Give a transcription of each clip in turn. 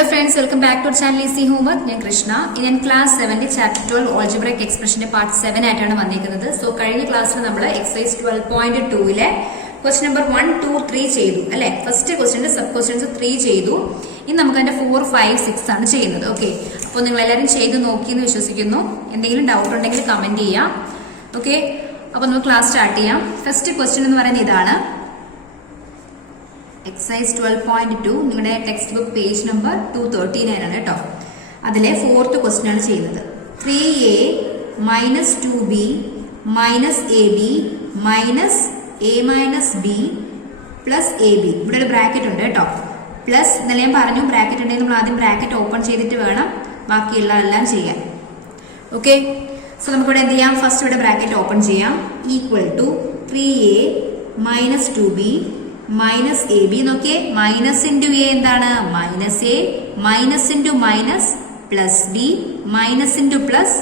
Hello friends, welcome back to our channel Easy Homework. ഞാൻ Krishna. In class 7 chapter 12 algebraic expression part 7 ആയിട്ടാണ് വന്നിരിക്കുന്നത്. So കഴിഞ്ഞ ക്ലാസ്സിൽ നമ്മൾ എക്സസൈസ് 12.2 ക്വസ്റ്റ്യൻ നമ്പർ 1, 2, 3 ചെയ്തു അല്ലെ. ഫസ്റ്റ് ക്വസ്റ്റ്യന്റെ സബ് ക്വസ്റ്റ്യൻസ് 3 ചെയ്തു. ഇനി നമുക്ക് അതിന്റെ 4, 5, 6 ആണ് ചെയ്യുന്നത്. ഓക്കെ, അപ്പോൾ നിങ്ങൾ എല്ലാവരും ചെയ്ത് നോക്കിയെന്ന് വിശ്വസിക്കുന്നു. എന്തെങ്കിലും ഡൗട്ട് ഉണ്ടെങ്കിൽ കമന്റ് ചെയ്യാം. ഓക്കെ, അപ്പോൾ നമുക്ക് ക്ലാസ് സ്റ്റാർട്ട് ചെയ്യാം. ഫസ്റ്റ് ക്വസ്റ്റ്യൻ എന്ന് പറയുന്നത് ഇതാണ്. എക്സസൈസ് 12.2 നിങ്ങളുടെ ടെക്സ്റ്റ് ബുക്ക് പേജ് നമ്പർ 239 ആണ് കേട്ടോ. അതിലെ 4th ക്വസ്റ്റ്യൻ ആണ് ചെയ്യുന്നത്. 3a minus 2b minus ab minus a minus b plus ab. ഇവിടെ ഒരു ബ്രാക്കറ്റ് ഉണ്ട് കേട്ടോ. പ്ലസ് ഇന്നലെ ഞാൻ പറഞ്ഞു ബ്രാക്കറ്റ് ഉണ്ടെങ്കിൽ നമ്മൾ ആദ്യം ബ്രാക്കറ്റ് ഓപ്പൺ ചെയ്തിട്ട് വേണം ബാക്കിയുള്ള എല്ലാം ചെയ്യാൻ. ഓക്കെ, സോ നമുക്കിവിടെ എന്ത് ചെയ്യാം? ഫസ്റ്റ് ഇവിടെ ബ്രാക്കറ്റ് ഓപ്പൺ ചെയ്യാം. Equal to 3a minus 2b minus a b. നോക്കിയേ, മൈനസ് ഇൻറ്റു എ എന്താണ്? Minus a, minus into minus plus b, minus into plus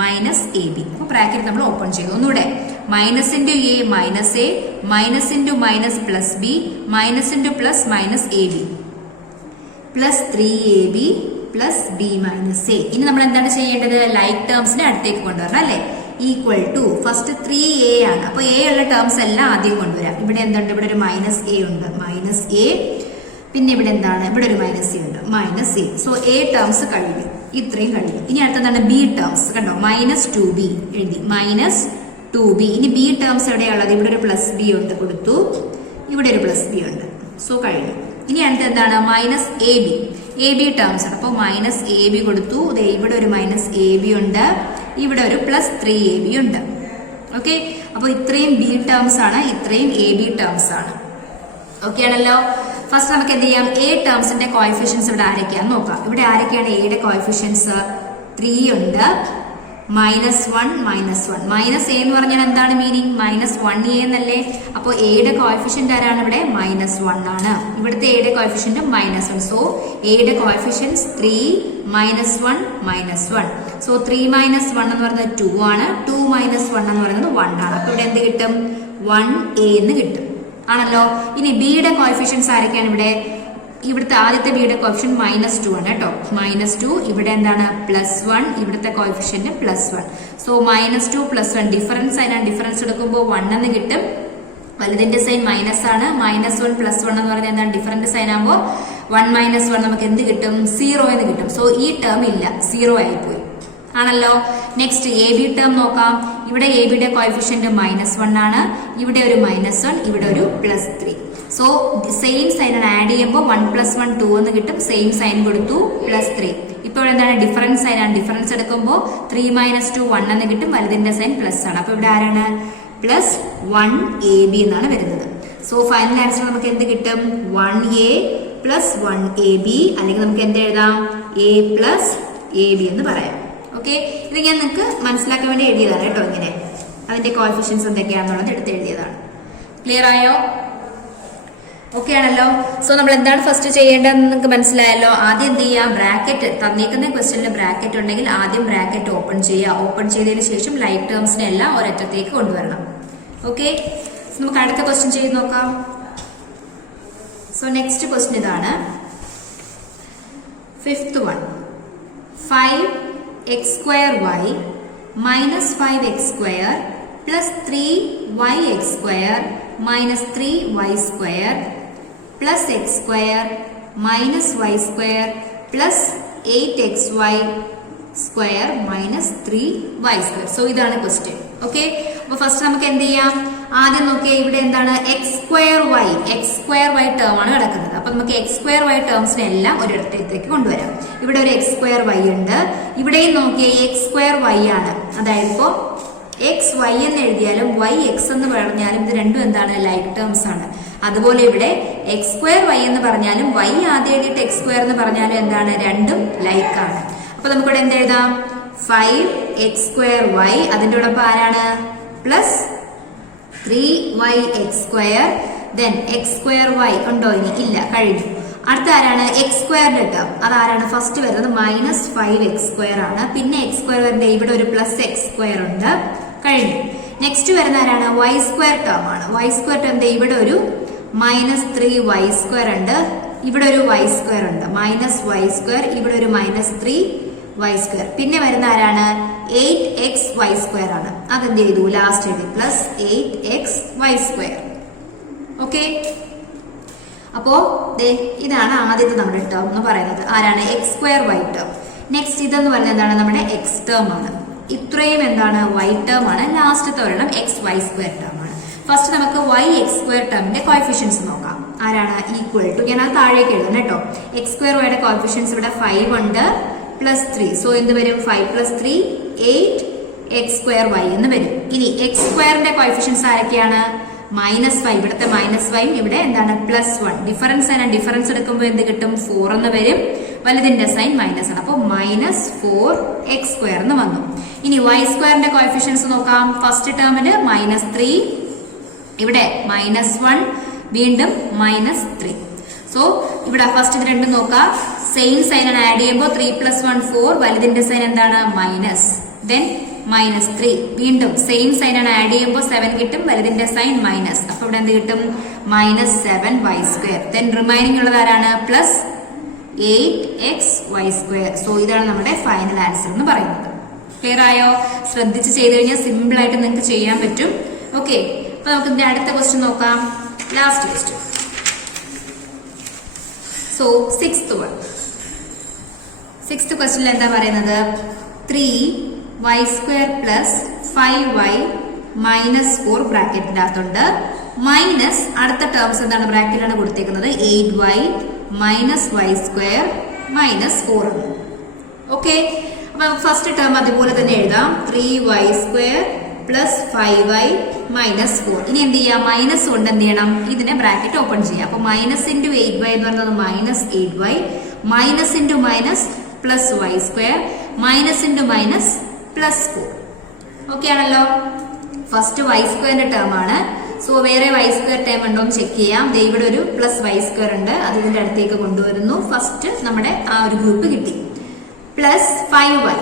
minus a b. അപ്പൊ ബ്രാക്കറ്റ് നമ്മൾ ഓപ്പൺ ചെയ്തു. ഒന്നുകൂടെ, minus into a minus a, minus into minus plus b, minus into plus minus a b plus 3ab plus b minus a. ഇനി നമ്മൾ എന്താണ് ചെയ്യേണ്ടത്? Like ടേംസിനെ അടുത്തേക്ക് കൊണ്ടുവരണം അല്ലെ. ഈക്വൽ ടു ഫസ്റ്റ് 3a ആണ്. അപ്പൊ എ ഉള്ള ടേംസ് എല്ലാം ആദ്യം കൊണ്ടുവരാം. ഇവിടെ എന്തുണ്ട്? ഇവിടെ ഒരു മൈനസ് എ ഉണ്ട്, മൈനസ് എ. പിന്നെ ഇവിടെ എന്താണ്? ഇവിടെ ഒരു മൈനസ് എ ഉണ്ട്, minus A. So A terms കഴിഞ്ഞു, ഇത്രയും കഴിഞ്ഞു. ഇനി അടുത്തെന്താണ്? B terms. കണ്ടോ, മൈനസ് 2b എഴുതി, മൈനസ് 2b. ഇനി ബി ടേംസ് എവിടെയുള്ളത്? ഇവിടെ ഒരു പ്ലസ് ബി ഉണ്ട്, കൊടുത്തു. ഇവിടെ ഒരു പ്ലസ് ബി ഉണ്ട്. സോ കഴിഞ്ഞു. ഇനി അടുത്ത് എന്താണ്? Minus a B. A B terms ആണ്. അപ്പോൾ മൈനസ് എ ബി കൊടുത്തു. ഇവിടെ ഒരു മൈനസ് എ ബി ഉണ്ട്, ഇവിടെ ഒരു പ്ലസ് 3ab ഉണ്ട്. ഓക്കെ, അപ്പോൾ ഇത്രയും ബി ടേംസ് ആണ്, ഇത്രയും എ ബി ടേംസ് ആണ്. ഓക്കെ ആണല്ലോ. ഫസ്റ്റ് നമുക്ക് എന്ത് ചെയ്യാം? എ ടേംസിന്റെ കോഎഫിഷ്യൻസ് ഇവിടെ ആരൊക്കെയാന്ന് നോക്കാം. ഇവിടെ ആരൊക്കെയാണ് എയുടെ കോഎഫിഷ്യൻസ്? 3 ഉണ്ട്, -1, -1. മൈനസ് എ എന്ന് പറഞ്ഞാൽ എന്താണ് മീനിങ്? -1a എന്നല്ലേ. അപ്പോൾ എയുടെ കോഎഫിഷ്യന്റ് ആരാണ് ഇവിടെ? -1 ആണ്. ഇവിടുത്തെ എയുടെ കോഎഫിഷ്യന്റ് -1. സോ എയുടെ കോഎഫിഷ്യൻസ് 3, -1, -1. സോ 3 - 1 എന്ന് പറയുന്നത് 2 ആണ്. 2 - 1 എന്ന് പറയുന്നത് 1 ആണ്. അപ്പൊ ഇവിടെ എന്ത് കിട്ടും? 1a എന്ന് കിട്ടും ആണല്ലോ. ഇനി ബിയുടെ കോഎഫിഷ്യൻസ് ആരൊക്കെയാണ് ഇവിടെ? ഇവിടുത്തെ ആദ്യത്തെ ബിയുടെ കോഎഫിഷ്യന്റ് -2 ആണ് കേട്ടോ, -2. ഇവിടെ എന്താണ്? +1. ഇവിടുത്തെ കോഎഫിഷ്യന്റ് +1. സോ -2 +1 ഡിഫറൻസ് അതിനാണ്. ഡിഫറൻസ് എടുക്കുമ്പോൾ 1 എന്ന് കിട്ടും. വലുതിന്റെ സൈൻ മൈനസ് ആണ്. -1 +1 എന്ന് പറഞ്ഞാൽ എന്താണ്? ഡിഫറൻറ്റ് സൈൻ ആകുമ്പോൾ 1 - 1 നമുക്ക് എന്ത് കിട്ടും? 0 എന്ന് കിട്ടും. സോ ഈ ടേം ഇല്ല, 0 ആയിപ്പോയി ആണല്ലോ. നെക്സ്റ്റ് എ ബി ടേം നോക്കാം. ഇവിടെ എ ബിയുടെ കോഎഫിഷ്യന്റ് -1 ആണ്. ഇവിടെ ഒരു -1, ഇവിടെ ഒരു +3. സോ സെയിം സൈൻ ആണ്. ആഡ് ചെയ്യുമ്പോൾ 1 + 1 2 എന്ന് കിട്ടും. സെയിം സൈൻ കൊടുത്തു, +3. ഇപ്പോൾ എന്താണ്? ഡിഫറൻസ് സൈൻ ആണ്. ഡിഫറൻസ് എടുക്കുമ്പോൾ 3 - 2 1 എന്ന് കിട്ടും. വലുതിന്റെ സൈൻ പ്ലസ് ആണ്. അപ്പൊ ഇവിടെ ആരാണ്? +1ab എന്നാണ് വരുന്നത്. സോ ഫൈനൽ ആൻസർ നമുക്ക് എന്ത് കിട്ടും? 1a + 1ab, അല്ലെങ്കിൽ നമുക്ക് എന്ത് എഴുതാം? a + ab എന്ന് പറയാം. ഓക്കെ, ഇത് ഞാൻ നിങ്ങൾക്ക് മനസ്സിലാക്കാൻ വേണ്ടി എഴുതിയതാണ് കേട്ടോ. ഇങ്ങനെ അതിന്റെ കോഎഫിഷ്യൻസ് എന്തൊക്കെയാണെന്നുള്ളത് എടുത്ത് എഴുതിയതാണ്. ക്ലിയർ ആയോ? ഓക്കെ ആണല്ലോ. സോ നമ്മൾ എന്താണ് ഫസ്റ്റ് ചെയ്യേണ്ടതെന്ന് നിങ്ങൾക്ക് മനസ്സിലായല്ലോ. ആദ്യം എന്ത് ചെയ്യാം? ബ്രാക്കറ്റ് തന്നേക്കുന്ന ക്വസ്റ്റ്യനിൽ ബ്രാക്കറ്റ് ഉണ്ടെങ്കിൽ ആദ്യം ബ്രാക്കറ്റ് ഓപ്പൺ ചെയ്യുക. ഓപ്പൺ ചെയ്തതിന് ശേഷം ലൈക്ക് ടേംസിനെ എല്ലാം ഒരറ്റത്തേക്ക് കൊണ്ടുവരണം. ഓക്കെ, നമുക്ക് അടുത്ത ക്വസ്റ്റ്യൻ ചെയ്ത് നോക്കാം. സോ നെക്സ്റ്റ് ക്വസ്റ്റ്യൻ ഇതാണ്. 5th one. 5x² minus 5x² plus 3yx² minus 3y² plus x² minus y² plus 8xy² minus 3y². So ഇതാണ് ക്വസ്റ്റ്യൻ. ഓക്കെ, അപ്പൊ ഫസ്റ്റ് നമുക്ക് എന്ത് ചെയ്യാം? ആദ്യം നോക്കിയാൽ ഇവിടെ എന്താണ്? x² ടേം ആണ് കിടക്കുന്നത്. അപ്പൊ നമുക്ക് x² ടേംസിനെ എല്ലാം ഒരിടത്തേക്ക് കൊണ്ടുവരാം. ഇവിടെ ഒരു x² ഉണ്ട്. ഇവിടെയും നോക്കിയാൽ x² ആണ്. അതായത് ഇപ്പോ xy എന്ന് എഴുതിയാലും yx എന്ന് പറഞ്ഞാലും ഇത് രണ്ടും എന്താണ്? ലൈക്ക് ടേംസ് ആണ്. അതുപോലെ ഇവിടെ x² എന്ന് പറഞ്ഞാലും y ആദ്യം എഴുതിയിട്ട് x² എന്ന് പറഞ്ഞാലും എന്താണ്? രണ്ടും ലൈക്ക് ആണ്. അപ്പൊ നമുക്കിവിടെ എന്ത് എഴുതാം? 5x²y അതിന്റെ കൂടെ ആരാണ്? Plus 3yx². ദെൻ x²y ഉണ്ടോ? ഇനി ഇല്ല, കഴിഞ്ഞു. അടുത്ത ആരാണ്? x² term. അതാരാണ്? ഫസ്റ്റ് വരുന്നത് -5x² ആണ്. പിന്നെ x² വരുന്നത് ഇവിടെ ഒരു +x² ഉണ്ട്, കഴിഞ്ഞു. നെക്സ്റ്റ് വരുന്ന ആരാണ്? y² ടേം ആണ്. y² ടേം ഇവിടെ ഒരു -3y² ഉണ്ട്. ഇവിടെ ഒരു വൈ സ്ക്വയർ ഉണ്ട്, മൈനസ് വൈ സ്ക്വയർ, ഇവിടെ ഒരു മൈനസ് 3y². പിന്നെ വരുന്ന ആരാണ്? 8xy² ആണ്. അതെന്ത് ചെയ്തു? ലാസ്റ്റ് എഴുതി പ്ലസ് 8xy². ഓക്കെ, അപ്പോ ഇതാണ് ആദ്യത്തെ നമ്മുടെ ടേം എന്ന് പറയുന്നത്. ആരാണ്? x²y term. നെക്സ്റ്റ് ഇതെന്ന് പറയുന്നത് എന്താണ്? നമ്മുടെ എക്സ് ടേം ആണ്. ഇത്രയും എന്താണ്? y ടേം ആണ്. ലാസ്റ്റത്തെ ഒരെണ്ണം xy² ടേം ആണ്. ഫസ്റ്റ് നമുക്ക് y(x²) ടേമിന്റെ കോഎഫിഷ്യൻസ് നോക്കാം. ആരാണ്? ഈക്വൽ ടു, ഞാൻ അത് താഴേക്ക് എഴുതണം കേട്ടോ. x²y കോഎഫിഷ്യൻസ് ഇവിടെ 5 ഉണ്ട് പ്ലസ് 3. സോ എന്ത് വരും? 5 + 3 8x²y എന്ന് വരും. ഇനി x²ന്റെ കോഎഫിഷ്യൻസ് ആരൊക്കെയാണ്? -5. ഇവിടുത്തെ -5 ഇവിടെ എന്താണ്? +1. ഡിഫറൻസ് ആണ്. ഡിഫറൻസ് എടുക്കുമ്പോൾ എന്ത് കിട്ടും? 4 എന്ന് വരും. വലുതിന്റെ സൈൻ മൈനസ് ആണ്. അപ്പോൾ -4x² എന്ന് വന്നു. ഇനി y²ന്റെ കോഎഫിഷ്യൻസ് നോക്കാം. ഫസ്റ്റ് ടേമില് -3, ഇവിടെ -1, വീണ്ടും -3. സോ ഇവിടെ ഫസ്റ്റ് ഇത് രണ്ടും നോക്കാം. സെയിം സൈൻ ആണ്. ആഡ് ചെയ്യുമ്പോൾ 3 + 1 4. വലുതിന്റെ സൈൻ എന്താണ്? മൈനസ്. ദെൻ -3. വീണ്ടും സെയിം സൈൻ ആണ്. ആഡ് ചെയ്യുമ്പോൾ 7 കിട്ടും. വലുതിന്റെ സൈൻ മൈനസ്. അപ്പൊ ഇവിടെ എന്ത് കിട്ടും? -7y². ദെൻ റിമൈനിങ് ഉള്ളത് ആരാണ്? Plus 8xy². സോ ഇതാണ് നമ്മുടെ ഫൈനൽ ആൻസർ എന്ന് പറയുന്നത്. ക്ലിയർ ആയോ? ശ്രദ്ധിച്ച് ചെയ്ത് കഴിഞ്ഞാൽ സിമ്പിൾ ആയിട്ട് നിങ്ങൾക്ക് ചെയ്യാൻ പറ്റും. ഓക്കെ, അപ്പൊ നമുക്ക് ഇതിന്റെ അടുത്ത ക്വസ്റ്റ്യൻ നോക്കാം. Last question. സോ സിക്സ്ത് ക്വസ്റ്റ്യനിൽ എന്താ പറയുന്നത്? 3y² + 5y - 4 ബ്രാക്കറ്റിന്റെ അകത്തുണ്ട്. മൈനസ് അടുത്ത ടേംസ് എന്താണ്? ബ്രാക്കറ്റിലാണ് കൊടുത്തേക്കുന്നത്. 8y - y² - 4. ഓക്കെ, അപ്പൊ ഫസ്റ്റ് ടേം അതുപോലെ തന്നെ എഴുതാം. 3y² + 5y - 4. ഇനി എന്ത് ചെയ്യാം? മൈനസ് കൊണ്ട് എന്ത് ചെയ്യണം? ഇതിനെ ബ്രാക്കറ്റ് ഓപ്പൺ ചെയ്യാം. അപ്പൊ -8y എന്ന് പറയുന്നത് -8y, minus × minus plus y², minus × minus plus 4. Okay ആണല്ലോ? ഫസ്റ്റ് y²ന്റെ ടേം ആണ്. സോ വേറെ y² ടേം ഉണ്ടോ എന്ന് ചെക്ക് ചെയ്യാം. ഇവിടെ ഒരു പ്ലസ് y² ഉണ്ട്, അത് ഇതിന്റെ അടുത്തേക്ക് കൊണ്ടുവരുന്നു. ഫസ്റ്റ് നമ്മുടെ ആ ഒരു ഗ്രൂപ്പ് കിട്ടി. പ്ലസ് 5y,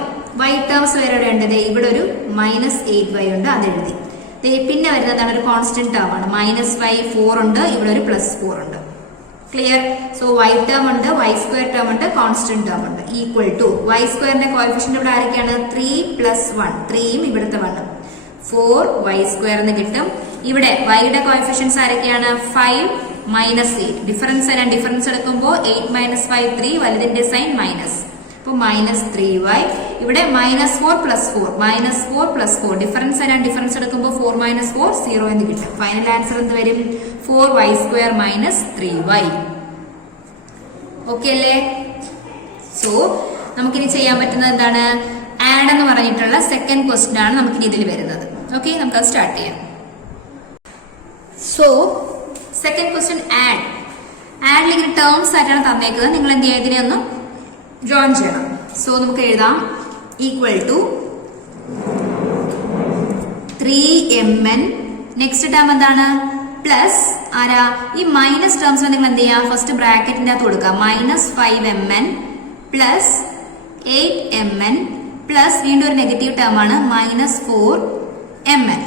y ടേംസ് വേറെ ഉണ്ട്. ഇവിടെ ഒരു -8y ഉണ്ട്, അത് എഴുതി. പിന്നെ വരുന്നതാണ് ഒരു കോൺസ്റ്റന്റ് ടേം ആണ്. -y 4 ഉണ്ട്, ഇവിടെ ഒരു +4 ഉണ്ട്. ക്ലിയർ? സോ y ടേം ഉണ്ട്, y² ടേം ഉണ്ട്, കോൺസ്റ്റന്റ് ടേം ഉണ്ട്. ഈക്വൽ ടു y²ന്റെ കോഎഫിഷ്യന്റ് ഇവിടെ ആരൊക്കെയാണ്? 3 + 1, 3യും ഇവിടുത്തെ 1, 4y² എന്ന് കിട്ടും. ഇവിടെ y യുടെ കോഎഫിഷ്യൻസ് ആരൊക്കെയാണ്? 5 - 8. ഡിഫറൻസ് ആണ്. ഡിഫറൻസ് എടുക്കുമ്പോൾ 8 - 5 3. വലുതിന്റെ സൈൻ മൈനസ്. അപ്പോൾ -3y. ഇവിടെ -4 + 4, -4 + 4. ഡിഫറൻസ് ആണ്. ഡിഫറൻസ് എടുക്കുമ്പോൾ 4 - 4 0 എന്ന് കിട്ടും. ഫൈനൽ ആൻസർ എന്ത് വരും? 4y² - 3y. ഓക്കെ അല്ലേ? സോ നമുക്കിനി ചെയ്യാൻ പറ്റുന്നത് എന്താണ്? ആഡ് എന്ന് പറഞ്ഞിട്ടുള്ള സെക്കൻഡ് ക്വസ്റ്റ്യൻ ആണ് നമുക്കിനി ഇതിൽ വരുന്നത്. ഓക്കെ, നമുക്കത് സ്റ്റാർട്ട് ചെയ്യാം. So second question add. ആഡിൽ ഇങ്ങനെ ടേംസ് ആയിട്ടാണ് തന്നേക്കുന്നത്. നിങ്ങൾ എന്ത് ചെയ്യുക? ഇതിനെ ഒന്ന് ജോയിൻ ചെയ്യണം. സോ നമുക്ക് എഴുതാം equal to 3mn. Next term എന്താണ്? പ്ലസ് ആരാ? ഈ മൈനസ് ടേംസിനെ നിങ്ങൾ എന്ത് ചെയ്യുക? ഫസ്റ്റ് ബ്രാക്കറ്റിന്റെ അകത്ത് കൊടുക്കുക. -5mn പ്ലസ് 8mn പ്ലസ് വീണ്ടും ഒരു നെഗറ്റീവ് ടേം ആണ് -4mn.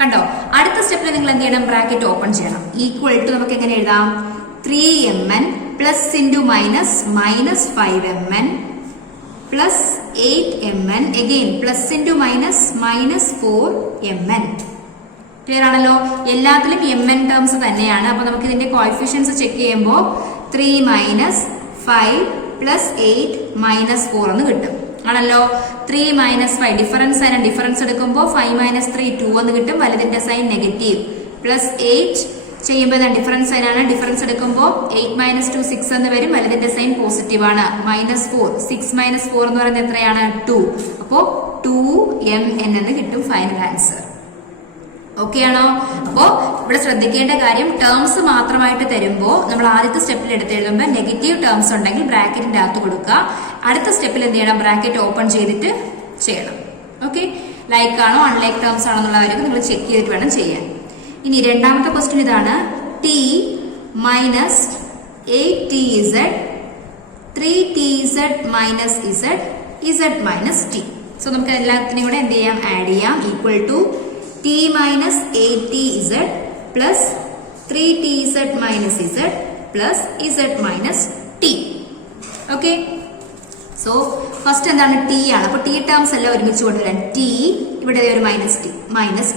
കണ്ടോ? അടുത്ത സ്റ്റെപ്പിൽ നിങ്ങൾ എന്ത് ചെയ്യണം? ബ്രാക്കറ്റ് ഓപ്പൺ ചെയ്യണം. ഈക്വൽ ടു നമുക്ക് എങ്ങനെ എഴുതാം? 3mn plus × minus -5mn plus 8mn again plus × minus -4mn. Clear ആണല്ലോ? എല്ലാത്തിലും mn ടേംസ് തന്നെയാണ്. അപ്പൊ നമുക്ക് ഇതിന്റെ കോഎഫിഷ്യൻസ് ചെക്ക് ചെയ്യുമ്പോൾ 3 - 5 പ്ലസ് 8 -4 എന്ന് കിട്ടും. ആണല്ലോ? 3 - 5 ഡിഫറൻസ് ആണ്. ഡിഫറൻസ് എടുക്കുമ്പോൾ 5 - 3 2 എന്ന് കിട്ടും. വലുതിന്റെ സൈൻ നെഗറ്റീവ്. പ്ലസ് 8 ചെയ്യുമ്പോൾ ഡിഫറൻസ് സൈൻ ആണ്. ഡിഫറൻസ് എടുക്കുമ്പോൾ 8 - 2 6 എന്ന് വരും. വലുതിന്റെ സൈൻ പോസിറ്റീവ് ആണ്. -4 6 - 4 എന്ന് പറയുന്നത് എത്രയാണ്? 2. അപ്പോ 2mn എന്ന് കിട്ടും ഫൈനൽ ആൻസർ. ഓക്കെ ആണോ? അപ്പോ ഇവിടെ ശ്രദ്ധിക്കേണ്ട കാര്യം, ടേംസ് മാത്രമായിട്ട് തരുമ്പോൾ നമ്മൾ ആദ്യത്തെ സ്റ്റെപ്പിൽ എടുത്ത് എഴുതുമ്പോൾ നെഗറ്റീവ് ടേംസ് ഉണ്ടെങ്കിൽ ബ്രാക്കറ്റിന്റെ അകത്ത് കൊടുക്കുക. അടുത്ത സ്റ്റെപ്പിൽ എന്ത് ചെയ്യണം? ബ്രാക്കറ്റ് ഓപ്പൺ ചെയ്തിട്ട് ചെയ്യണം. ഓക്കെ, ലൈക്ക് ആണോ അൺലൈക്ക് ടേംസ് ആണോ എന്നുള്ളവരൊക്കെ നിങ്ങൾ ചെക്ക് ചെയ്തിട്ട് വേണം ചെയ്യാൻ. ഇനി രണ്ടാമത്തെ ക്വസ്റ്റ്യൻ ഇതാണ്. t - 8tz 3tz - z - t. So നമുക്ക് എല്ലാത്തിനെയും കൂടെ എന്ത് ചെയ്യാം? ആഡ് ചെയ്യാം. Equal to t - 8tz plus 3tz - z plus z minus t. Okay, so first എന്താണ് ടി ആണ്. അപ്പൊ ടി ടേംസ് എല്ലാം ഒരുമിച്ച് കൊണ്ടുവരാൻ ടി, ഇവിടെ ഒരു മൈനസ്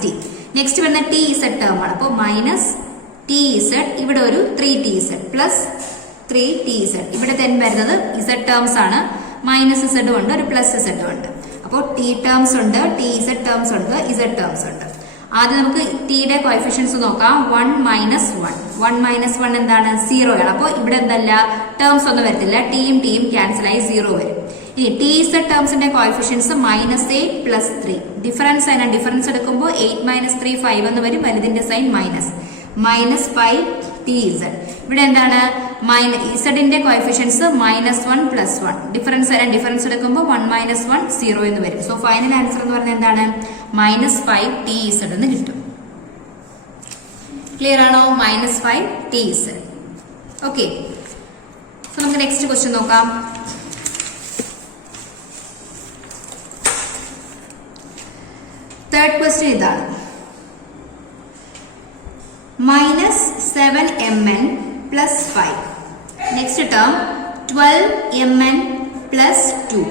ടി. നെക്സ്റ്റ് വരുന്ന ടി ഇസഡ് ടേം ആണ്. അപ്പോൾ മൈനസ് ടി ഇസഡ്, ഇവിടെ ഒരു 3t z plus 3t z. ഇവിടെ then വരുന്നത് ഇസഡ് ടേംസ് ആണ്. മൈനസ് ഇസഡും ഉണ്ട്, ഒരു പ്ലസ് ഇസഡും ഉണ്ട്. അപ്പോൾ ടി ടേംസ് ഉണ്ട്, ടി ഇസഡ് ടേംസ് ഉണ്ട്, ഇസഡ് ടേംസ് ഉണ്ട്. ആദ്യം നമുക്ക് ടിയുടെ കോഎഫിഷ്യൻസ് നോക്കാം. 1 മൈനസ് 1. 1 മൈനസ് 1 എന്താണ്? 0 ആണ്. അപ്പോൾ ഇവിടെ എന്തല്ല, ടേംസ് ഒന്നും വരത്തില്ല. ടിയും ടിയും ക്യാൻസൽ ആയി 0 വരും. ഇനി ടി ഇസഡ് ടേംസിന്റെ കോഎഫിഷ്യൻസ് -8 പ്ലസ് 3. ഡിഫറൻസ് ആണ്. ഡിഫറൻസ് എടുക്കുമ്പോൾ 8 മൈനസ് 3 5 എന്ന് വരും. വലുതിന്റെ സൈൻ -5 ടി ഇസഡ്. ഇവിടെ എന്താണ്, ഇസഡിന്റെ കോഎഫിഷ്യൻസ് -1 പ്ലസ് 1. ഡിഫറൻസ് ആണ്. ഡിഫറൻസ് എടുക്കുമ്പോൾ 1 മൈനസ് 1 0 എന്ന് വരും. സോ ഫൈനൽ ആൻസർ എന്ന് പറഞ്ഞാൽ എന്താണ്, -5 ടി ഇസഡ് എന്ന് കിട്ടും. ക്ലിയർ ആണോ? -5 ടി ഇസഡ്. ഓക്കെ, സോ നമുക്ക് നെക്സ്റ്റ് ക്വസ്റ്റ്യൻ നോക്കാം. തേർഡ് ക്വസ്റ്റ്യൻ ഇതാണ്. -7mn plus 5. Next term 12mn plus 2.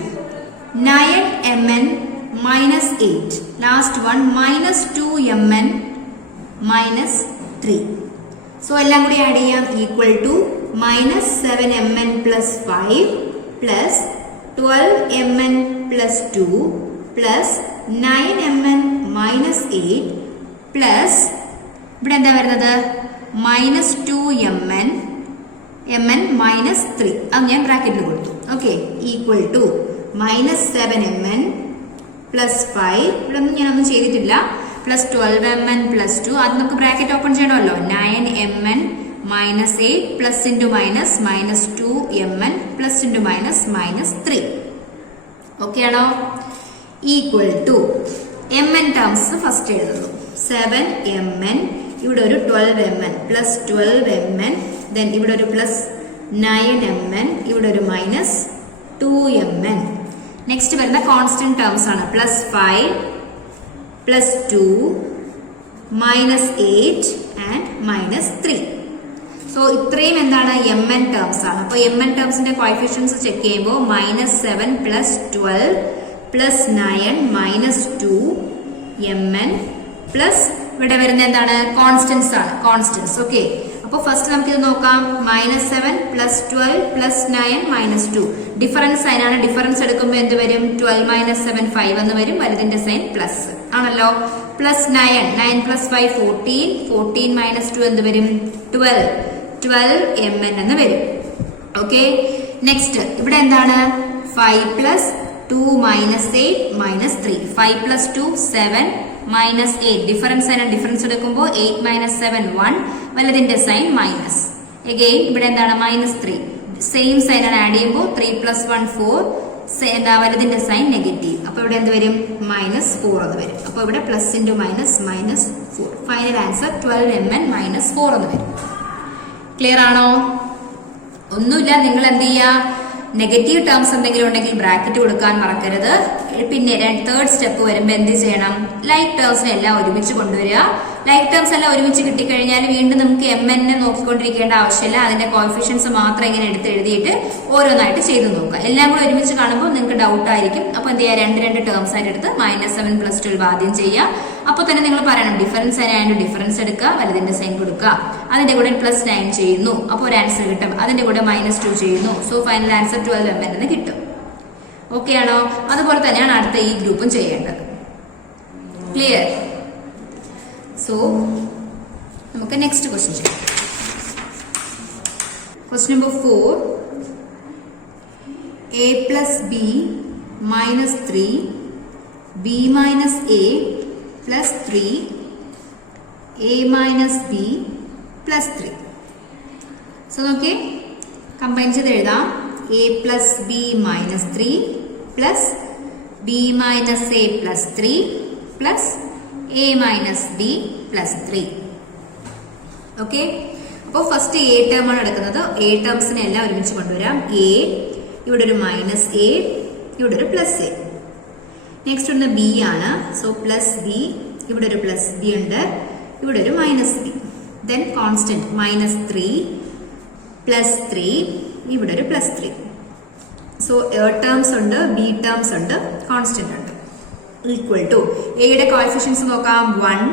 9mn minus 8. Last one -2mn minus 3. So എല്ലാം കൂടി ആഡ് ചെയ്യാം. Equal to -7mn plus 5 plus 12mn plus 2 plus 9mn minus 8 plus ഇവിടെ എന്താ വരുന്നത്, -2mn minus 3. അത് ഞാൻ ബ്രാക്കറ്റിൽ കൊടുത്തു. Okay, equal to -7mn plus 5, ഇവിടെ ഒന്നും ഞാനൊന്നും ചെയ്തിട്ടില്ല, പ്ലസ് 12mn പ്ലസ് 2. അത് നമുക്ക് ബ്രാക്കറ്റ് ഓപ്പൺ ചെയ്യണമല്ലോ. 9mn minus 8 plus into minus -2mn plus into minus -3. Okay ആണോ? Equal to mn terms first എഴുതുന്നു. 7mn, ഇവിടെ ഒരു 12mn പ്ലസ് 12mn, ദെൻ ഇവിടെ ഒരു പ്ലസ് 9mn, ഇവിടെ ഒരു -2mn. നെക്സ്റ്റ് വരുന്ന കോൺസ്റ്റന്റ് ടേംസ് ആണ്. Plus 5 plus 2 -8 and -3. സോ ഇത്രയും എന്താണ്, mn ടേംസ് ആണ്. അപ്പോൾ mn ടേംസിന്റെ കോഎഫിഷ്യൻസ് ചെക്ക് ചെയ്യുമ്പോൾ -7 പ്ലസ് 12 പ്ലസ് 9 -2mn പ്ലസ് ഇവിടെ വരുന്ന എന്താണ്, കോൺസ്റ്റന്റ്സ് ആണ്. കോൺസ്റ്റന്റ്സ്. ഓക്കെ, അപ്പോൾ ഫസ്റ്റ് നമുക്ക് ഇത് നോക്കാം. -7 പ്ലസ് 12 പ്ലസ് 9 -2. ഡിഫറൻസ് സൈൻ ആണ്. ഡിഫറൻസ് എടുക്കുമ്പോൾ എന്ത് വരും, 12 മൈനസ് 7 5 എന്ന് വരും. വലുതിന്റെ സൈൻ പ്ലസ് ആണല്ലോ. പ്ലസ് 9 പ്ലസ് 5 14 മൈനസ് 2 എന്ത് വരും, 12mn എന്ന് വരും. ഓക്കെ, നെക്സ്റ്റ് ഇവിടെ എന്താണ്, 5 plus 2 minus 8 minus 3. 5 plus 2 7 minus 8. Difference ആണ്. ഡിഫറൻസ് എടുക്കുമ്പോൾ 8 മൈനസ് 7 1. വലുതിന്റെ സൈൻ മൈനസ്. അഗെയിൻ ഇവിടെ എന്താണ്, -3. സെയിം സൈൻ ആണ്. ആഡ് ചെയ്യുമ്പോൾ 3 പ്ലസ് 1 4. എന്താ, വലുതിന്റെ സൈൻ നെഗറ്റീവ്. അപ്പൊ ഇവിടെ എന്ത് വരും, -4 എന്ന് വരും. അപ്പൊ ഇവിടെ plus into -4. Final answer 12mn -4 എന്ന് വരും. ക്ലിയർ ആണോ? ഒന്നുമില്ല, നിങ്ങൾ എന്ത് ചെയ്യുക, നെഗറ്റീവ് ടേംസ് എന്തെങ്കിലും ഉണ്ടെങ്കിൽ ബ്രാക്കറ്റ് കൊടുക്കാൻ മറക്കരുത്. പിന്നെ തേർഡ് സ്റ്റെപ്പ് വരുമ്പോൾ എന്ത് ചെയ്യണം, ലൈക്ക് ടേംസിനെ എല്ലാം ഒരുമിച്ച് കൊണ്ടുവരിക. ലൈക്ക് ടേംസ് എല്ലാം ഒരുമിച്ച് കിട്ടിക്കഴിഞ്ഞാൽ വീണ്ടും നമുക്ക് mn നോക്കിക്കൊണ്ടിരിക്കേണ്ട ആവശ്യമില്ല. അതിന്റെ കോഎഫിഷ്യൻസ് മാത്രം ഇങ്ങനെ എടുത്ത് എഴുതിയിട്ട് ഓരോന്നായിട്ട് ചെയ്ത് നോക്കുക. എല്ലാം കൂടെ ഒരുമിച്ച് കാണുമ്പോൾ നിങ്ങൾക്ക് ഡൗട്ട് ആയിരിക്കും. അപ്പോൾ എന്ത് ചെയ്യുക, രണ്ട് ടേംസ് ആയിട്ട് എടുത്ത് -7 പ്ലസ് 12 ആദ്യം ചെയ്യുക. അപ്പോൾ തന്നെ നിങ്ങൾ പറയണം, ഡിഫറൻസ് ആയതുകൊണ്ട് ഡിഫറൻസ് എടുക്കുക, വലുതിന്റെ സൈൻ കൊടുക്കുക. അതിന്റെ കൂടെ പ്ലസ് 9 ചെയ്യുന്നു, അപ്പോൾ ഒരു ആൻസർ കിട്ടും. അതിന്റെ കൂടെ -2 ചെയ്യുന്നു. സോ ഫൈനൽ ആൻസർ 12mn എന്ന് കിട്ടും. ഓക്കെ ആണോ? അതുപോലെ തന്നെയാണ് അടുത്ത ഈ ഗ്രൂപ്പും ചെയ്യേണ്ടത്. ക്ലിയർ? സോ നമുക്ക് നെക്സ്റ്റ് ക്വസ്റ്റ്യൻ ചെയ്യാം. Question number 4. a plus b minus 3 b minus a plus 3 a minus b plus 3. So നോക്കേ, കമ്പൈൻ ചെയ്ത് എഴുതാം. a plus b minus 3 plus b minus a plus 3 plus a minus b plus 3. Okay, അപ്പോൾ first a term ആണ് എടുക്കുന്നത്. a ടേംസിനെ എല്ലാം ഒരുമിച്ച് കൊണ്ടുവരാം. a, ഇവിടെ ഒരു -a, ഇവിടെ ഒരു +a. നെക്സ്റ്റ് ഒന്ന് b ആണ്. സോ +b, ഇവിടെ ഒരു +b ഉണ്ട്, ഇവിടെ ഒരു -b. ദെൻ കോൺസ്റ്റന്റ് -3 പ്ലസ് 3, ഇവിടെ ഒരു പ്ലസ് 3. സോ എ ടേംസ് ഉണ്ട്, ബി ടേംസ് ഉണ്ട്, കോൺസ്റ്റന്റ് ഉണ്ട്. ഈക്വൽ ടു എയുടെ കോഎഫിഷ്യൻസ് നോക്കാം. 1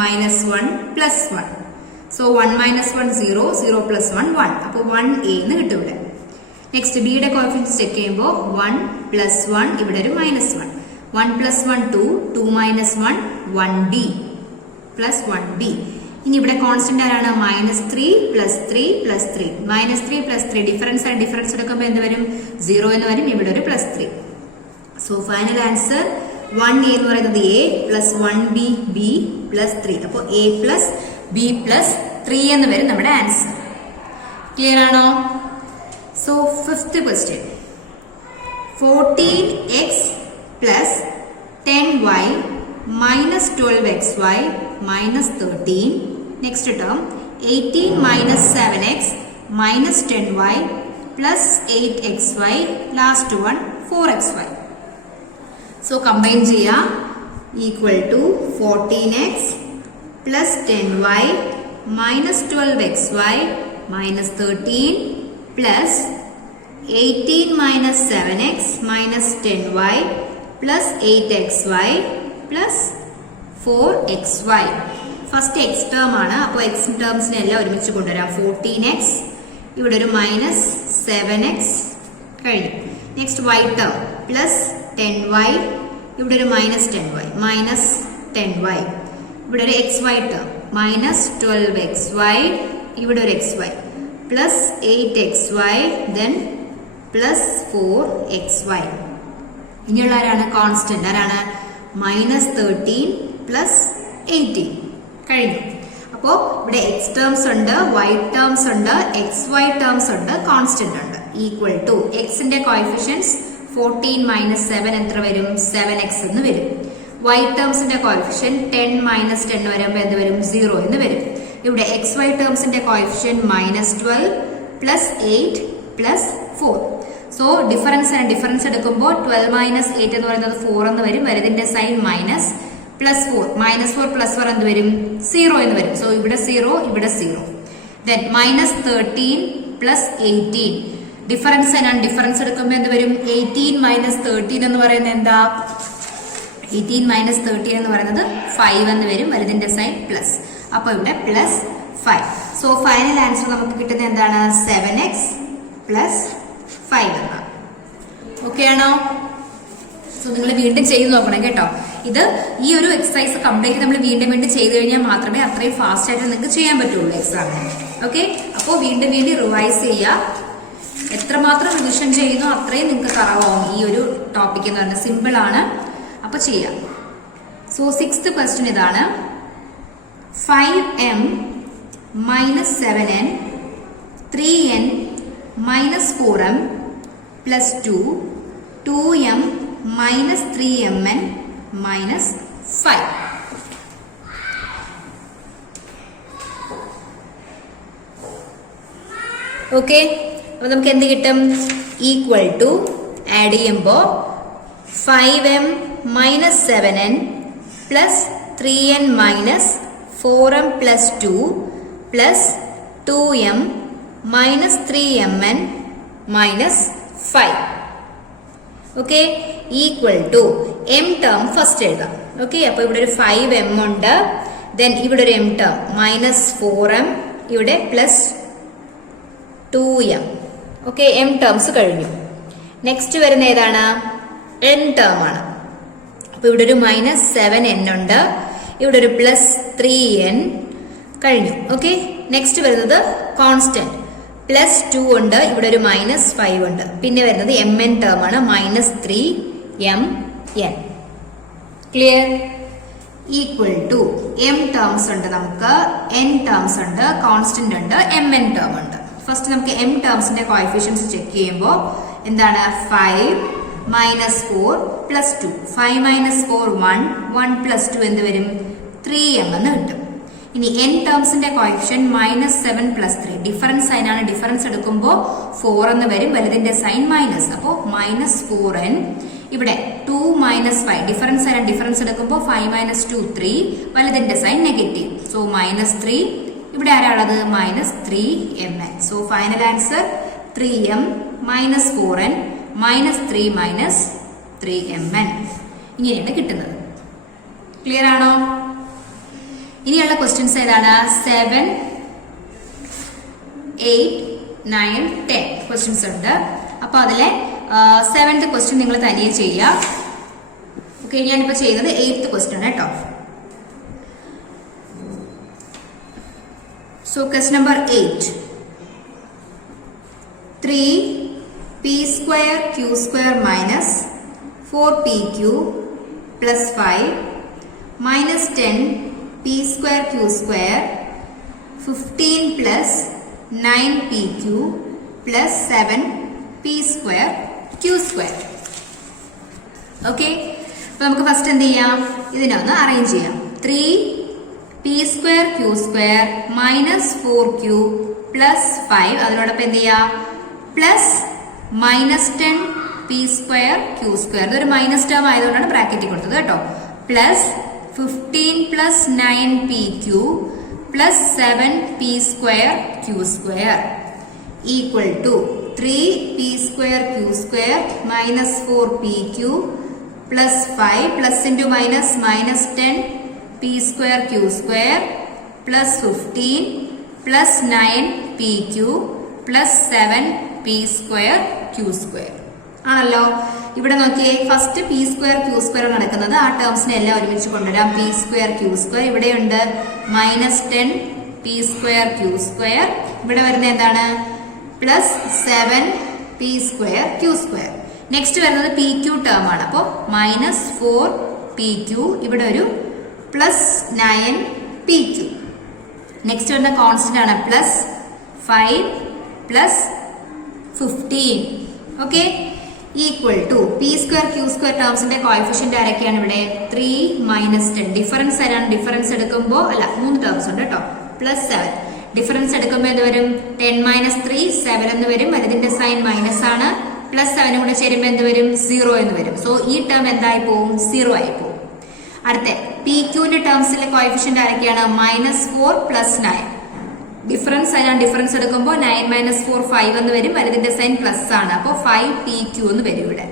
-1 + 1. സോ 1 - 1 0, 0 + 1 1. അപ്പോൾ 1a എന്ന് കിട്ടും ഇവിടെ. നെക്സ്റ്റ് ബിയുടെ കോഎഫിഷ്യൻസ് ചെക്ക് ചെയ്യുമ്പോൾ 1 + 1, ഇവിടെ ഒരു -1. 1 + 1 2, 2 - 1 1b + 1b. ഇനി ഇവിടെ കോൺസ്റ്റന്റ് ആരാണ്? -3 + 3 + 3. -3 + 3 ഡിഫറൻസ് എടുക്കുമ്പോൾ എന്ത് വരും? 0 എന്ന് വരും. ഇവിടെ ഒരു +3. സോ ഫൈനൽ ആൻസർ 1a എന്ന് പറയുന്നത് a + 1b b + 3. അപ്പോൾ a + b + 3 എന്ന് വരും നമ്മുടെ ആൻസർ. ക്ലിയർ ആണോ? So fifth question, 14x + 10y - 12xy - 13. Next term 18 - 7x - 10y + 8xy. Last one 4xy. So combine ചെയ്യാ. Equal to 14x + 10y - 12xy - 13 plus 18 - 7x - 10y plus 8xy plus 4xy. First X term ആണ്. അപ്പോൾ X ടേംസിനെ എല്ലാം ഒരുമിച്ച് കൊണ്ടുവരാം. 14x, ഇവിടെ ഒരു -7x കഴിഞ്ഞു. Next Y term plus 10y, ഇവിടെ ഒരു -10y -10y. ഇവിടെ ഒരു xy ടേം -12xy, ഇവിടെ ഒരു xy plus 8xy, then plus 4xy. ഇനിയുള്ള ആരാണ്? കോൺസ്റ്റന്റ്. ആരാണ്? -13 plus 18 കഴിഞ്ഞു. അപ്പോൾ ഇവിടെ എക്സ് ടേംസ് ഉണ്ട്, വൈ ടേംസ് ഉണ്ട്, xy ടേംസ് ഉണ്ട്, കോൺസ്റ്റന്റ് ഉണ്ട്. ഈക്വൽ ടു എക്സിന്റെ കോഎഫിഷ്യൻസ് 14 - 7 എത്ര വരും? 7x എന്ന് വരും. വൈ ടേംസിന്റെ കോഎഫിഷ്യൻ 10 - 10 വരുമ്പോൾ എന്ത് വരും? 0 എന്ന് വരും. ഇവിടെ xy ടേംസിന്റെ coefficient -12 plus 8 plus 4. So difference എടുക്കുമ്പോൾ 12 - 8 എന്ന് പറയുന്നത് 4 എന്ന് വരും. വരുന്നതിന്റെ സൈൻ -+4. -4 + 4 എന്ത് വരും? 0 എന്ന് വരും. സോ ഇവിടെ 0, ഇവിടെ 0. Then -13 plus 18. ഡിഫറൻസ് എടുക്കുമ്പോൾ എന്ത് വരും? 18 - 13 എന്ന് പറയുന്നത് എന്താ? 18 - 13 എന്ന് പറയുന്നത് 5 എന്ന് വരും. വരുന്നതിന്റെ സൈൻ പ്ലസ്. അപ്പൊ ഇവിടെ +5. സോ ഫൈനൽ ആൻസർ നമുക്ക് കിട്ടുന്നത് എന്താണ്? 7x + 5 എന്നാണ്. ഓക്കെ ആണോ? സോ നിങ്ങൾ വീണ്ടും ചെയ്ത് നോക്കണം കേട്ടോ. ഇത് ഈ ഒരു എക്സസൈസ് കംപ്ലീറ്റ് നമ്മൾ വീണ്ടും ചെയ്ത് കഴിഞ്ഞാൽ മാത്രമേ അത്രയും ഫാസ്റ്റ് ആയിട്ട് നിങ്ങൾക്ക് ചെയ്യാൻ പറ്റുള്ളൂ എക്സാമിന്. ഓക്കെ, അപ്പോൾ വീണ്ടും റിവൈസ് ചെയ്യുക. എത്രമാത്രം റിവിഷൻ ചെയ്യുന്നു അത്രയും നിങ്ങൾക്ക് തറവാകും. ഈ ഒരു ടോപ്പിക് എന്ന് പറഞ്ഞാൽ സിമ്പിൾ ആണ്. അപ്പൊ ചെയ്യാം. സോ 6th ക്വസ്റ്റ്യൻ ഇതാണ്. 5m - 7n 3n - 4m plus 2 2m - 3mn - 5. Okay, അപ്പൊ നമുക്ക് എന്ത് കിട്ടും? ഈക്വൽ ടു ആഡ് ചെയ്യുമ്പോൾ 5m - 7n plus 3n - 4m plus 2 plus 2m - 3mn - 5. Okay, equal to m term first എഴുതാം. ഓക്കെ, അപ്പൊ ഇവിടെ ഒരു 5m ഉണ്ട്. ദെൻ ഇവിടെ ഒരു m ടേം -4m, ഇവിടെ plus 2m. Okay, m terms കഴിഞ്ഞു. നെക്സ്റ്റ് വരുന്ന ഏതാണ്? n ടേം ആണ്. അപ്പൊ ഇവിടെ ഒരു -7n ഉണ്ട്, ഇവിടെ ഒരു +3n കഴിഞ്ഞു. ഓക്കെ, നെക്സ്റ്റ് വരുന്നത് കോൺസ്റ്റന്റ് +2 ഉണ്ട്, ഇവിടെ ഒരു -5 ഉണ്ട്. പിന്നെ വരുന്നത് mn ടേം ആണ്, -3mn. Clear? Equal to m terms ഉണ്ട്, നമുക്ക് n ടേംസ് ഉണ്ട്, കോൺസ്റ്റന്റ് ഉണ്ട്, mn ടേം ഉണ്ട്. ഫസ്റ്റ് നമുക്ക് m ടേംസിന്റെ കോഎഫിഷ്യൻസ് ചെക്ക് ചെയ്യുമ്പോൾ എന്താണ്? 5 -4 + 2. 5 - 4 1, 1 + 2 എന്ത് വരും? 3m എന്ന് കിട്ടും. ഇനി n ടേംസിന്റെ കോഎഫിഷ്യൻ -7 + 3. ഡിഫറൻസ് സൈൻ ആണ്. ഡിഫറൻസ് എടുക്കുമ്പോൾ 4 എന്ന് വരും. വലുതിന്റെ സൈൻ മൈനസ്. അപ്പോൾ -4n. ഇവിടെ 2 - 5. Difference sign. ഡിഫറൻസ് എടുക്കുമ്പോൾ 5 - 2 3. വലുതിന്റെ സൈൻ നെഗറ്റീവ്. സോ -3 ഇവിടെ ആരാണുള്ളത് -3mn. So final answer 3m - 4n -3 - 3mn. ഇങ്ങനെയാണ് കിട്ടുന്നത്. ക്ലിയർ ആണോ? ഇനിയുള്ള ക്വസ്റ്റ്യൻസ് ഏതാണ്? 7, 8, 9, 10 ക്വസ്റ്റ്യൻസ് ഉണ്ട്. അപ്പൊ അതിലെ 7th ക്വസ്റ്റ്യൻ നിങ്ങൾ തനിയെ ചെയ്യാം. ഓക്കെ, ഞാനിപ്പോ ചെയ്യുന്നത് 8th ക്വസ്റ്റ്യൻ ആണ് കേട്ടോ. So question number 8. 3p²q² - 4pq + 5 - 10p²q² 15 + 9pq + 7p²q². Okay, അപ്പൊ നമുക്ക് ഫസ്റ്റ് എന്ത് ചെയ്യാം? ഇതിനെ ഒന്ന് അറേഞ്ച് ചെയ്യാം. 3p²q² - 4q + 5 അതിനോടൊപ്പം എന്ത് ചെയ്യാം? Plus -10p²q². ഇതൊരു മൈനസ് ടേം ആയതുകൊണ്ടാണ് ബ്രാക്കറ്റിൽ കൊടുത്തത് കേട്ടോ. Plus 15 + 9pq + 7p²q² equal to 3p²q² - 4pq + 5 plus into minus -10p²q² + 15 + 9pq + 7p²q² ആണല്ലോ. ഇവിടെ നോക്കിയേ, ഫസ്റ്റ് p²q² നടക്കുന്നത്. ആ ടേംസിനെ എല്ലാം ഒരുമിച്ച് കൊണ്ടുവരാം. p²q², ഇവിടെയുണ്ട് -10p²q². ഇവിടെ വരുന്നത് എന്താണ്? Plus 7p²q². നെക്സ്റ്റ് വരുന്നത് pq ടേം ആണ്. അപ്പോൾ -4pq, ഇവിടെ ഒരു പ്ലസ് 9pq. നെക്സ്റ്റ് വരുന്ന കോൺസ്റ്റന്റ് ആണ് plus 5 + 15. Okay, equal to p²q² ടേംസിന്റെ കോഎഫിഷ്യന്റ് ആരൊക്കെയാണ് ഇവിടെ? 3 - 10. ഡിഫറൻസ് ആരാണ്? ഡിഫറൻസ് എടുക്കുമ്പോൾ 3 ടേംസ് ഉണ്ട് കേട്ടോ. പ്ലസ് 7. ഡിഫറൻസ് എടുക്കുമ്പോൾ എന്ത് വരും? 10 - 3 7 എന്ന് വരും. അതിന്റെ സൈൻ മൈനസ് ആണ്. പ്ലസ് 7 കൂടെ ചേരുമ്പോൾ എന്ത് വരും? 0 എന്ന് വരും. സോ ഈ ടേം എന്തായി പോവും? 0 ആയി പോവും. അടുത്ത pqന്റെ ടേംസിലെ കോഎഫിഷ്യന്റ് ആരൊക്കെയാണ്? -4 + 9. ഡിഫറൻസ് ആരാണ്? ഡിഫറൻസ് എടുക്കുമ്പോൾ 9 - 4 5 എന്ന് വരും. അതിന്റെ സൈൻ പ്ലസ് ആണ്. അപ്പോൾ 5pq എന്ന് വരും ഇവിടെ.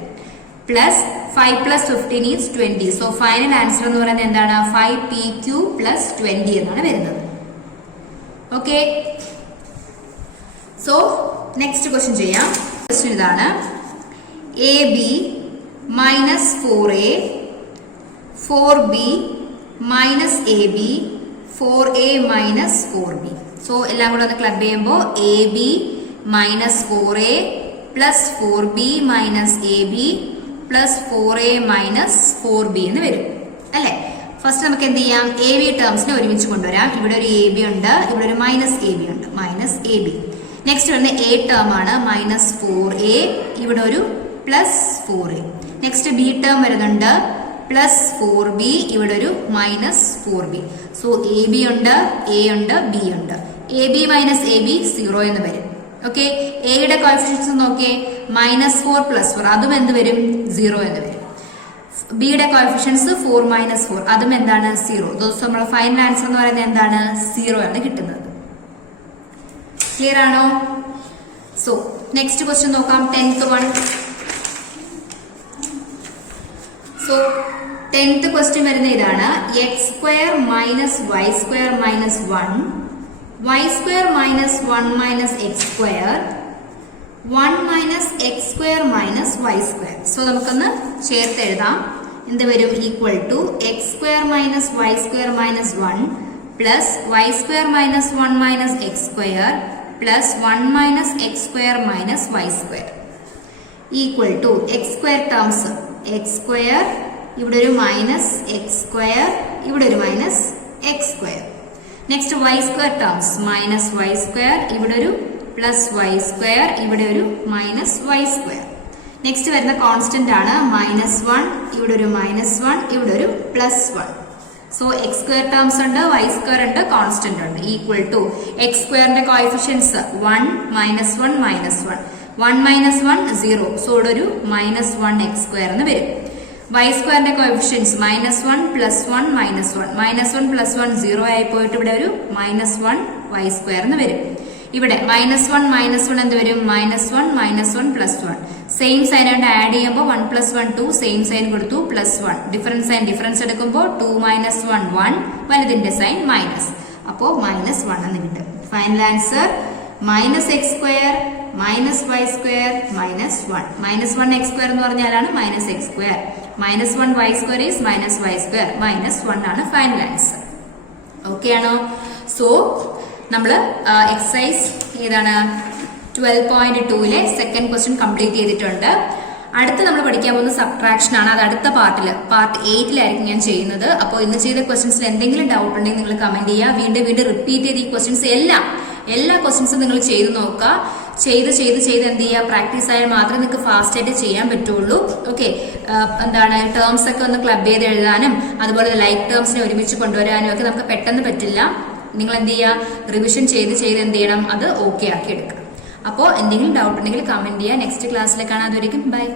Plus 5 + 15 is 20. So final answer എന്ന് പറയുന്നത് എന്താണ്? 5pq + 20 എന്നാണ് വരുന്നത്. ഓക്കെ, സോ നെക്സ്റ്റ് ക്വസ്റ്റ്യൻ ചെയ്യാം. ക്വസ്റ്റ്യൻ ഇതാണ്: ab - 4a 4b - ab 4a - 4b. So എല്ലാം കൂടെ ഒന്ന് ക്ലബ് ചെയ്യുമ്പോൾ ab - 4a + 4b - ab + 4a - 4b എന്ന് വരും അല്ലെ. ഫസ്റ്റ് നമുക്ക് എന്ത് ചെയ്യാം? എ ബി ടേംസിനെ ഒരുമിച്ച് കൊണ്ടുവരാം. ഇവിടെ ഒരു എ ബി ഉണ്ട്, ഇവിടെ ഒരു -ab ഉണ്ട്. -ab. നെക്സ്റ്റ് വരുന്ന എ ടേം ആണ് -4a, ഇവിടെ ഒരു +4a. നെക്സ്റ്റ് ബി ടേം വരുന്നുണ്ട് +4b, ഇവിടെ ഒരു -4b. സോ എ ബി ഉണ്ട്, എ ഉണ്ട്, ബി ഉണ്ട്. ab - ab 0 എന്ന് വരും. ഓക്കെ, എയുടെ കോഎഫിഷ്യൻസ് നോക്കിയേ, -4 + 4 അതും എന്ത് വരും? 0 എന്ന് വരും. ബിയുടെ കോഎഫിഷ്യൻസ് 4 - 4 അതും എന്താണ്? 0. ദിവസം നമ്മുടെ ഫൈനൽ ആൻസർ എന്ന് പറയുന്നത് എന്താണ്? 0 ആണ് കിട്ടുന്നത്. ക്ലിയർ ആണോ? സോ നെക്സ്റ്റ് ക്വസ്റ്റ്യൻ നോക്കാം. 10th one. So 10th question വരുന്ന ഇതാണ്: x² - y² - 1 y² - 1 - x², 1 - x² - y². So നമുക്കൊന്ന് ചേർത്ത് എഴുതാം. എന്ത് വരും? Equal to x² - y² - 1 + y² - 1 - x² + 1 - x² - y² equal to x² terms x², ഇവിടെ ഒരു -x², ഇവിടെ ഒരു -x². Next y² terms -y², ഇവിടെ ഒരു +y², ഇവിടെ ഒരു -y². നെക്സ്റ്റ് വരുന്ന കോൺസ്റ്റന്റ് ആണ് -1, ഇവിടെ ഒരു -1, ഇവിടെ ഒരു +1. സോ x² ടേംസ് ഉണ്ട്, y² ഉണ്ട്, കോൺസ്റ്റന്റ് ഉണ്ട്. ഈക്വൽ ടു x²ന്റെ കോഎഫിഷ്യൻസ് 1 -1 -1 1 - 1 0. സോ ഇവിടെ ഒരു -1 x² എന്ന് വരും. വൈ സ്ക്വയറിന്റെ കോഎഫിഷ്യൻസ് -1 +1 -1 -1 +1 0 ആയി പോയിട്ട് ഇവിടെ ഒരു -1 വൈ സ്ക്വയർ എന്ന് വരും. ഇവിടെ -1 -1 എന്ത് വരും? -1 -1 +1. സെയിം സൈൻ ആയിട്ട് ആഡ് ചെയ്യുമ്പോൾ 1 + 1 2, സെയിം സൈൻ കൊടുത്തു +1. ഡിഫറൻസ് സൈൻ ഡിഫറൻസ് എടുക്കുമ്പോൾ 2 - 1 1, വലുതിന്റെ സൈൻ മൈനസ്, അപ്പോ -1 എന്ന് കിട്ടും. Final answer -x² -y² -1 -1x² എന്ന് പറഞ്ഞാലാണ് -x². -1 y² is -y², -1 ആണ് ഫൈനൽ ആൻസർ. ഓക്കെ ആണോ? സോ നമ്മള് എക്സസൈസ് ഏതാണ് 12.2 സെക്കൻഡ് ക്വസ്റ്റ്യൻ കംപ്ലീറ്റ് ചെയ്തിട്ടുണ്ട്. അടുത്ത് നമ്മൾ പഠിക്കാൻ പോകുന്ന സബ്ട്രാക്ഷൻ ആണ്. അത് അടുത്ത പാർട്ട് 8 ഞാൻ ചെയ്യുന്നത്. അപ്പോൾ ഇന്ന് ചെയ്ത ക്വസ്റ്റ്യൻസിൽ എന്തെങ്കിലും ഡൗട്ട് ഉണ്ടെങ്കിൽ നിങ്ങൾ കമന്റ് ചെയ്യുക. വീണ്ടും റിപ്പീറ്റ് ചെയ്ത് ഈ ക്വസ്റ്റ്യൻസ് എല്ലാ ക്വസ്റ്റ്യൻസും നിങ്ങൾ ചെയ്ത് നോക്കുക. ചെയ്ത് എന്ത് ചെയ്യുക? പ്രാക്ടീസ് ആയാൽ മാത്രമേ നിങ്ങൾക്ക് ഫാസ്റ്റ് ആയിട്ട് ചെയ്യാൻ പറ്റുള്ളൂ. ഓക്കെ, എന്താണ് ടേംസ് ഒക്കെ ഒന്ന് ക്ലബ് ചെയ്ത് എഴുതാനും അതുപോലെ ലൈക്ക് ടേംസിനെ ഒരുമിച്ച് കൊണ്ടുവരാനും ഒക്കെ നമുക്ക് പെട്ടെന്ന് പറ്റില്ല. നിങ്ങൾ എന്ത് ചെയ്യുക? റിവിഷൻ ചെയ്ത് എന്ത് ചെയ്യണം? അത് ഓക്കെ ആക്കി എടുക്കുക. അപ്പോൾ എന്തെങ്കിലും ഡൗട്ട് ഉണ്ടെങ്കിൽ കമന്റ് ചെയ്യുക. നെക്സ്റ്റ് ക്ലാസ്സിൽ കാണാതെ ബൈ.